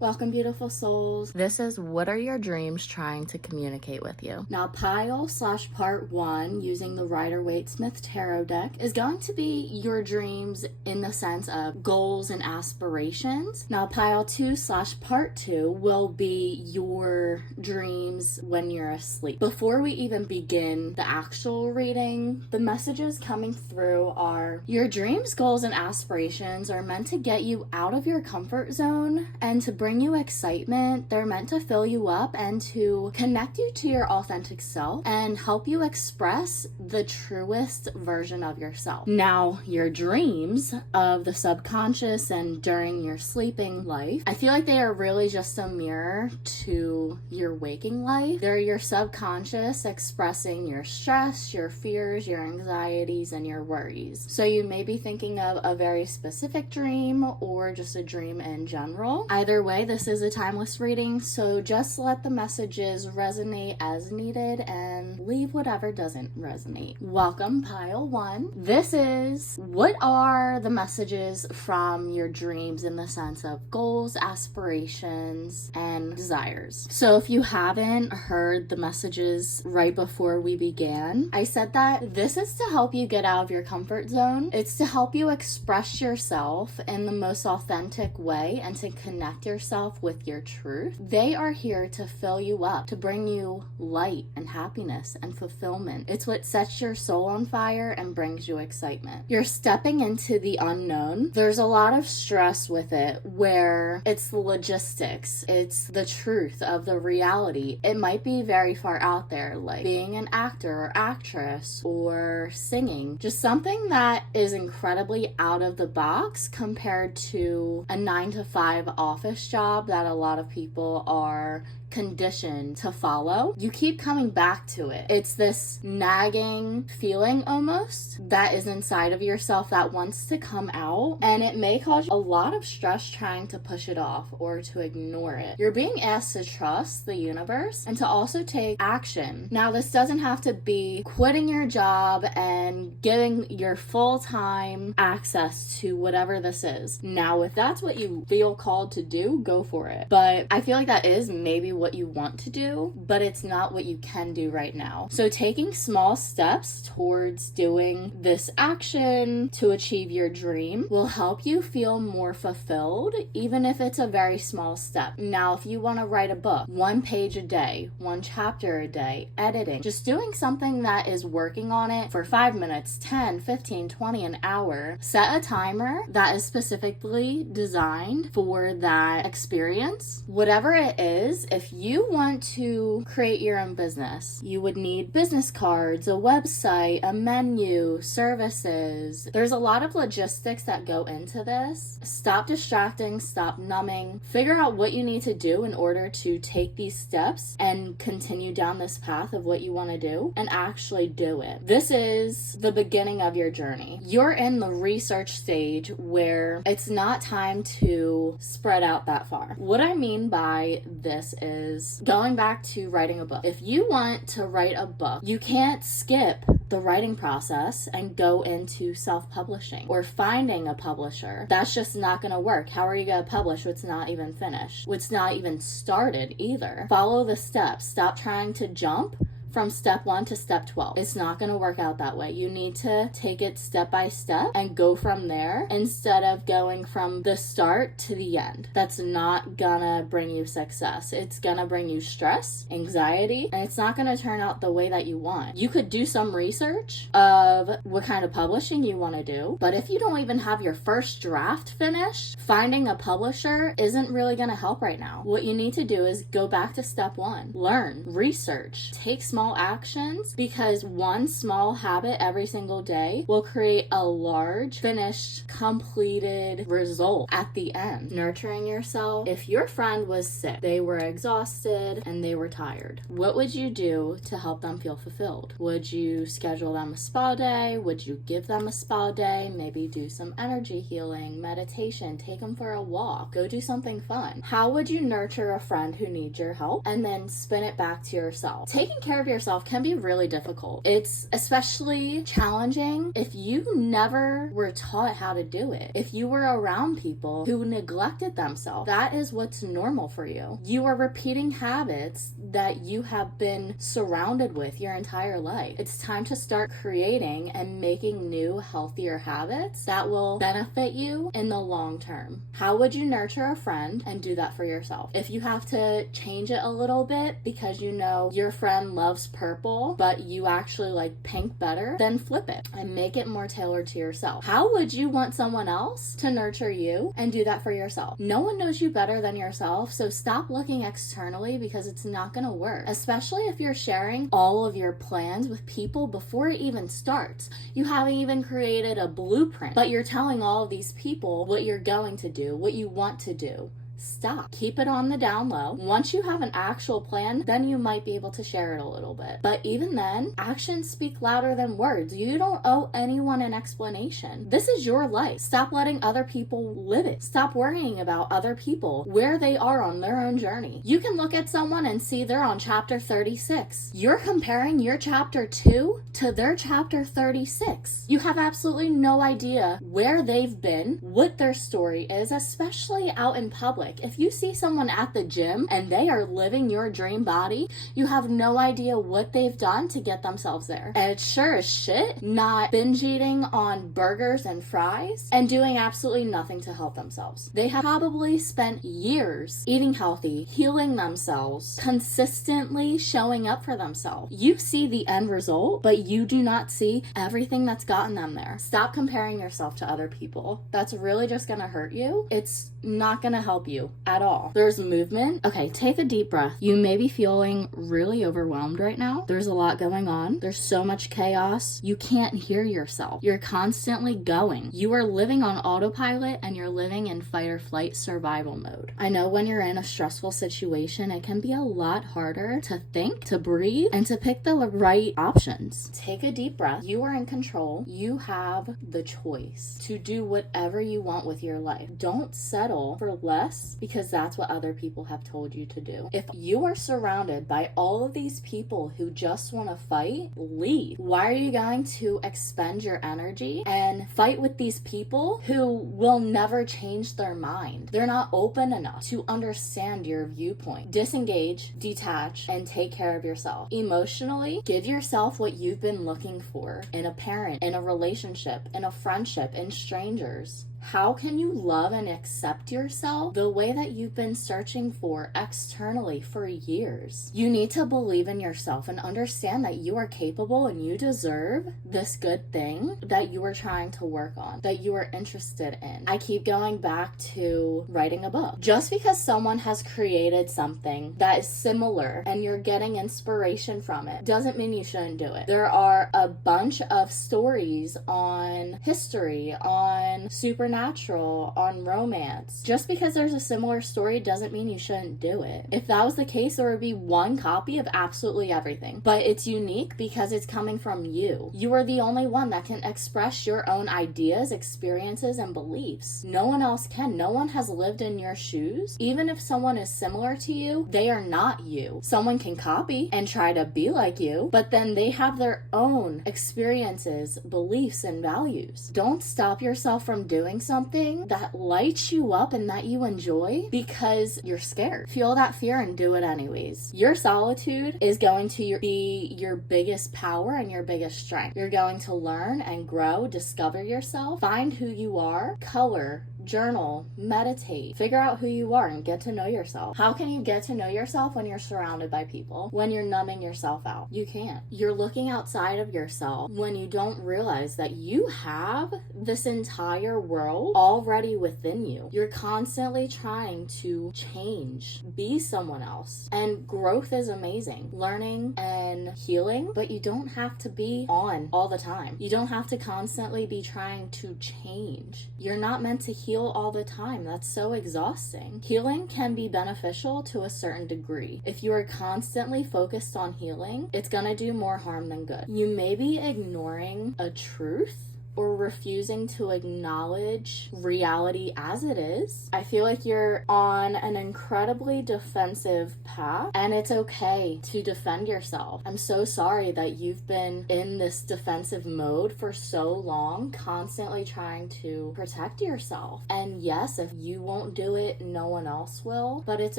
Welcome, beautiful souls. This is what are your dreams trying to communicate with you? Now, pile/part 1, using the Rider-Waite-Smith tarot deck, is going to be your dreams in the sense of goals and aspirations. Now, pile 2/part 2 will be your dreams when you're asleep. Before we even begin the actual reading, the messages coming through are your dreams, goals, and aspirations are meant to get you out of your comfort zone and to bring you excitement. They're meant to fill you up and to connect you to your authentic self and help you express the truest version of yourself. Now, your dreams of the subconscious and during your sleeping life, I feel like they are really just a mirror to your waking life. They're your subconscious expressing your stress, your fears, your anxieties, and your worries. So you may be thinking of a very specific dream or just a dream in general. Either way, this is a timeless reading, so just let the messages resonate as needed and leave whatever doesn't resonate. Welcome, pile 1. This is what are the messages from your dreams in the sense of goals, aspirations, and desires. So if you haven't heard the messages right before we began, I said that this is to help you get out of your comfort zone. It's to help you express yourself in the most authentic way and to connect yourself with your truth. They are here to fill you up, to bring you light and happiness and fulfillment. It's what sets your soul on fire and brings you excitement. You're stepping into the unknown. There's a lot of stress with it where it's the logistics, it's the truth of the reality. It might be very far out there, like being an actor or actress or singing, just something that is incredibly out of the box compared to a 9-to-5 office job that a lot of people are conditioned to follow. You keep coming back to it. It's this nagging feeling almost that is inside of yourself that wants to come out, and it may cause a lot of stress trying to push it off or to ignore it. You're being asked to trust the universe and to also take action. Now, this doesn't have to be quitting your job and giving your full-time access to whatever this is. Now, if that's what you feel called to do, go for it. But I feel like that is maybe what you want to do, but it's not what you can do right now. So taking small steps towards doing this action to achieve your dream will help you feel more fulfilled, even if it's a very small step. Now, if you want to write a book, 1 page a day, 1 chapter a day, editing, just doing something that is working on it for 5 minutes, 10, 15, 20, an hour, set a timer that is specifically designed for that experience. Whatever it is, if you want to create your own business, you would need business cards, a website, a menu, services. There's a lot of logistics that go into this. Stop distracting, stop numbing, figure out what you need to do in order to take these steps and continue down this path of what you want to do and actually do it. This is the beginning of your journey. You're in the research stage where it's not time to spread out that far. What I mean by this is going back to writing a book. If you want to write a book, you can't skip the writing process and go into self-publishing or finding a publisher. That's just not going to work. How are you going to publish what's not even finished? What's not even started either? Follow the steps. Stop trying to jump from step 1 to step 12. It's not going to work out that way. You need to take it step by step and go from there instead of going from the start to the end. That's not gonna bring you success. It's gonna bring you stress, anxiety, and it's not gonna turn out the way that you want. You could do some research of what kind of publishing you want to do, but if you don't even have your first draft finished, finding a publisher isn't really gonna help right now. What you need to do is go back to step 1. Learn, research, take small actions, because one small habit every single day will create a large, finished, completed result at the end. Nurturing yourself. If your friend was sick, they were exhausted, and they were tired, what would you do to help them feel fulfilled? Would you schedule them a spa day? Would you give them a spa day? Maybe do some energy healing, meditation, take them for a walk, go do something fun. How would you nurture a friend who needs your help and then spin it back to yourself? Taking care of yourself can be really difficult. It's especially challenging if you never were taught how to do it. If you were around people who neglected themselves, that is what's normal for you. You are repeating habits that you have been surrounded with your entire life. It's time to start creating and making new, healthier habits that will benefit you in the long term. How would you nurture a friend and do that for yourself? If you have to change it a little bit because you know your friend loves purple, but you actually like pink better, then flip it and make it more tailored to yourself. How would you want someone else to nurture you and do that for yourself? No one knows you better than yourself, so stop looking externally because it's not going to work, especially if you're sharing all of your plans with people before it even starts. You haven't even created a blueprint, but you're telling all of these people what you're going to do, what you want to do. Stop. Keep it on the down low. Once you have an actual plan, then you might be able to share it a little bit. But even then, actions speak louder than words. You don't owe anyone an explanation. This is your life. Stop letting other people live it. Stop worrying about other people, where they are on their own journey. You can look at someone and see they're on chapter 36. You're comparing your chapter 2 to their chapter 36. You have absolutely no idea where they've been, what their story is, especially out in public. If you see someone at the gym and they are living your dream body, you have no idea what they've done to get themselves there. And it's sure as shit not binge eating on burgers and fries and doing absolutely nothing to help themselves. They have probably spent years eating healthy, healing themselves, consistently showing up for themselves. You see the end result, but you do not see everything that's gotten them there. Stop comparing yourself to other people. That's really just gonna hurt you. It's not gonna help you at all. There's movement. Okay, take a deep breath. You may be feeling really overwhelmed right now. There's a lot going on. There's so much chaos. You can't hear yourself. You're constantly going. You are living on autopilot and you're living in fight or flight survival mode. I know when you're in a stressful situation, it can be a lot harder to think, to breathe, and to pick the right options. Take a deep breath. You are in control. You have the choice to do whatever you want with your life. Don't settle for less because that's what other people have told you to do. If you are surrounded by all of these people who just want to fight, leave. Why are you going to expend your energy and fight with these people who will never change their mind? They're not open enough to understand your viewpoint. Disengage, detach, and take care of yourself. Emotionally, give yourself what you've been looking for in a parent, in a relationship, in a friendship, in strangers. How can you love and accept yourself the way that you've been searching for externally for years? You need to believe in yourself and understand that you are capable and you deserve this good thing that you are trying to work on, that you are interested in. I keep going back to writing a book. Just because someone has created something that is similar and you're getting inspiration from it doesn't mean you shouldn't do it. There are a bunch of stories on history, on supernatural, on romance. Just because there's a similar story doesn't mean you shouldn't do it. If that was the case, there would be one copy of absolutely everything. But it's unique because it's coming from you. You are the only one that can express your own ideas, experiences, and beliefs. No one else can. No one has lived in your shoes. Even if someone is similar to you, they are not you. Someone can copy and try to be like you, but then they have their own experiences, beliefs, and values. Don't stop yourself from doing something that lights you up and that you enjoy because you're scared. Feel that fear and do it anyways. Your solitude is going to be your biggest power and your biggest strength. You're going to learn and grow, discover yourself, find who you are, color, journal, meditate, figure out who you are and get to know yourself. How can you get to know yourself when you're surrounded by people? When you're numbing yourself out? You can't. You're looking outside of yourself when you don't realize that you have this entire world already within you. You're constantly trying to change, be someone else. And growth is amazing. Learning and healing, but you don't have to be on all the time. You don't have to constantly be trying to change. You're not meant to heal all the time. That's so exhausting. Healing can be beneficial to a certain degree. If you are constantly focused on healing, it's gonna do more harm than good. You may be ignoring a truth or refusing to acknowledge reality as it is. I feel like you're on an incredibly defensive path, and it's okay to defend yourself. I'm so sorry that you've been in this defensive mode for so long, constantly trying to protect yourself. And yes, if you won't do it, no one else will, but it's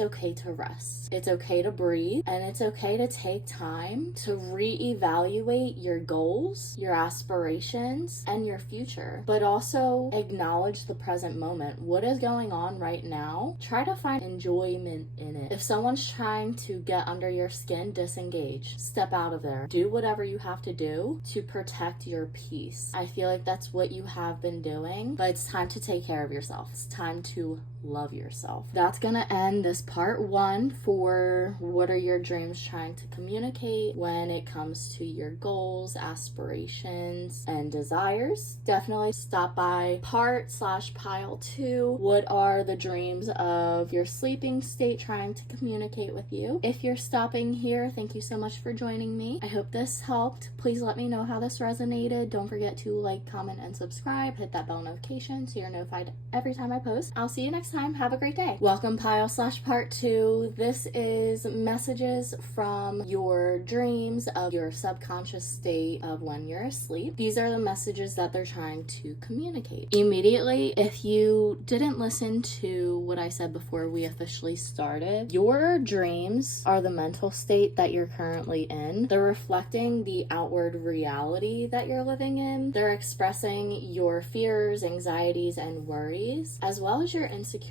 okay to rest. It's okay to breathe, and it's okay to take time to reevaluate your goals, your aspirations, and your future, but also acknowledge the present moment. What is going on right now? Try to find enjoyment in it. If someone's trying to get under your skin, disengage. Step out of there. Do whatever you have to do to protect your peace. I feel like that's what you have been doing, but it's time to take care of yourself. It's time to love yourself. That's gonna end this part 1 for what are your dreams trying to communicate when it comes to your goals, aspirations, and desires. Definitely stop by part/pile 2. What are the dreams of your sleeping state trying to communicate with you? If you're stopping here, thank you so much for joining me. I hope this helped. Please let me know how this resonated. Don't forget to like, comment, and subscribe. Hit that bell notification so you're notified every time I post. I'll see you next time. Have a great day. Welcome pile/part 2. This is messages from your dreams of your subconscious state of when you're asleep. These are the messages that they're trying to communicate. Immediately, if you didn't listen to what I said before we officially started, your dreams are the mental state that you're currently in. They're reflecting the outward reality that you're living in. They're expressing your fears, anxieties, and worries, as well as your insecurities.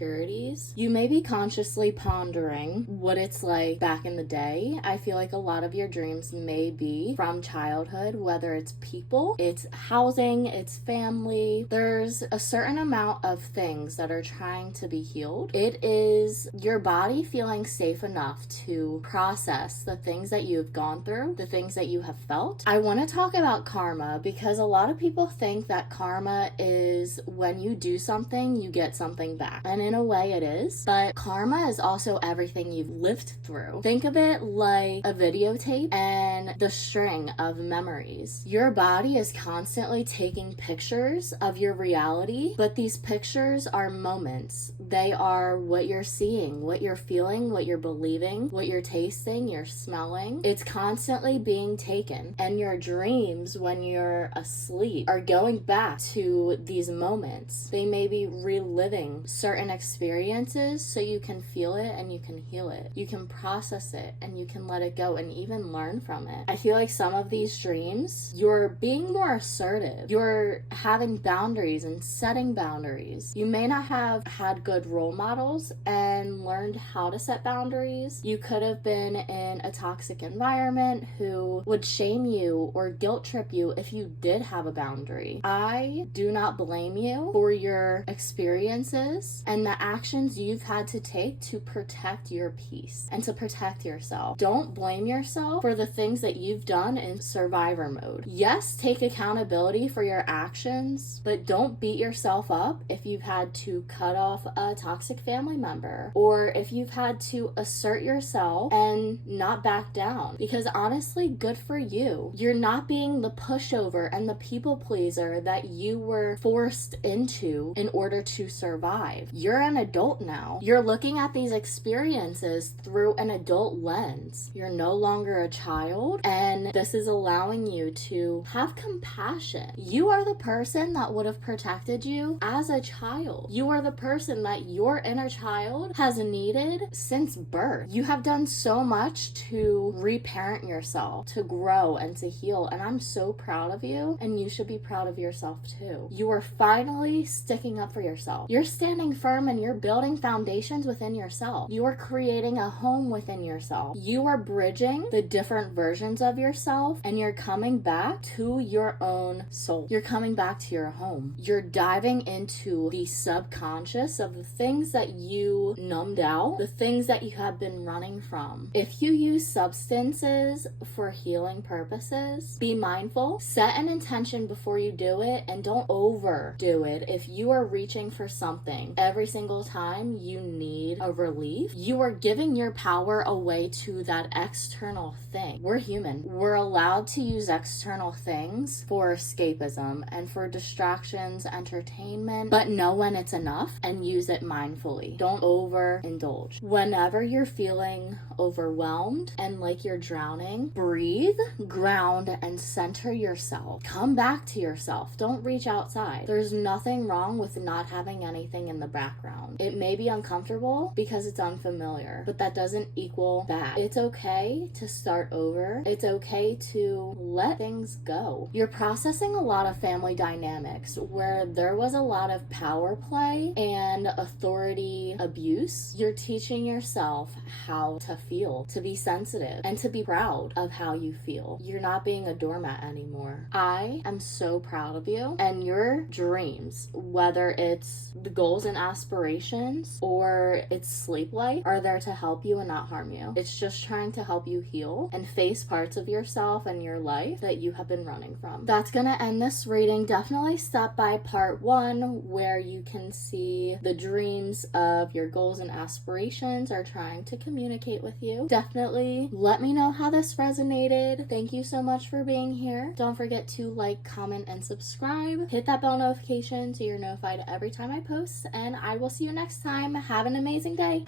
You may be consciously pondering what it's like back in the day. I feel like a lot of your dreams may be from childhood, whether it's people, it's housing, it's family. There's a certain amount of things that are trying to be healed. It is your body feeling safe enough to process the things that you've gone through, the things that you have felt. I want to talk about karma because a lot of people think that karma is when you do something, you get something back. And in a way it is, but karma is also everything you've lived through. Think of it like a videotape and the string of memories. Your body is constantly taking pictures of your reality, but these pictures are moments. They are what you're seeing, what you're feeling, what you're believing, what you're tasting, you're smelling. It's constantly being taken. And your dreams when you're asleep are going back to these moments. They may be reliving certain experiences so you can feel it and you can heal it. You can process it and you can let it go and even learn from it. I feel like some of these dreams, you're being more assertive. You're having boundaries and setting boundaries. You may not have had good role models and learned how to set boundaries. You could have been in a toxic environment who would shame you or guilt trip you if you did have a boundary. I do not blame you for your experiences and the actions you've had to take to protect your peace and to protect yourself. Don't blame yourself for the things that you've done in survivor mode. Yes, take accountability for your actions, but don't beat yourself up if you've had to cut off a toxic family member or if you've had to assert yourself and not back down, because honestly, good for you. You're not being the pushover and the people pleaser that you were forced into in order to survive. You're an adult now. You're looking at these experiences through an adult lens. You're no longer a child, and this is allowing you to have compassion. You are the person that would have protected you as a child. You are the person that your inner child has needed since birth. You have done so much to reparent yourself, to grow and to heal, and I'm so proud of you, and you should be proud of yourself too. You are finally sticking up for yourself. You're standing firm and you're building foundations within yourself. You are creating a home within yourself. You are bridging the different versions of yourself and you're coming back to your own soul. You're coming back to your home. You're diving into the subconscious of the things that you numbed out, the things that you have been running from. If you use substances for healing purposes, be mindful, set an intention before you do it, and don't overdo it. If you are reaching for something, every every single time you need a relief, you are giving your power away to that external thing. We're human. We're allowed to use external things for escapism and for distractions, entertainment, but know when it's enough and use it mindfully. Don't overindulge. Whenever you're feeling overwhelmed and like you're drowning, breathe, ground, and center yourself. Come back to yourself. Don't reach outside. There's nothing wrong with not having anything in the background. It may be uncomfortable because it's unfamiliar, but that doesn't equal bad. It's okay to start over. It's okay to let things go. You're processing a lot of family dynamics where there was a lot of power play and authority abuse. You're teaching yourself how to feel, to be sensitive, and to be proud of how you feel. You're not being a doormat anymore. I am so proud of you and your dreams, whether it's the goals and aspirations or it's sleep life, are there to help you and not harm you. It's just trying to help you heal and face parts of yourself and your life that you have been running from. That's gonna end this reading. Definitely stop by part 1 where you can see the dreams of your goals and aspirations are trying to communicate with you. Definitely let me know how this resonated. Thank you so much for being here. Don't forget to like, comment, and subscribe. Hit that bell notification so you're notified every time I post, and I will see you next time. Have an amazing day.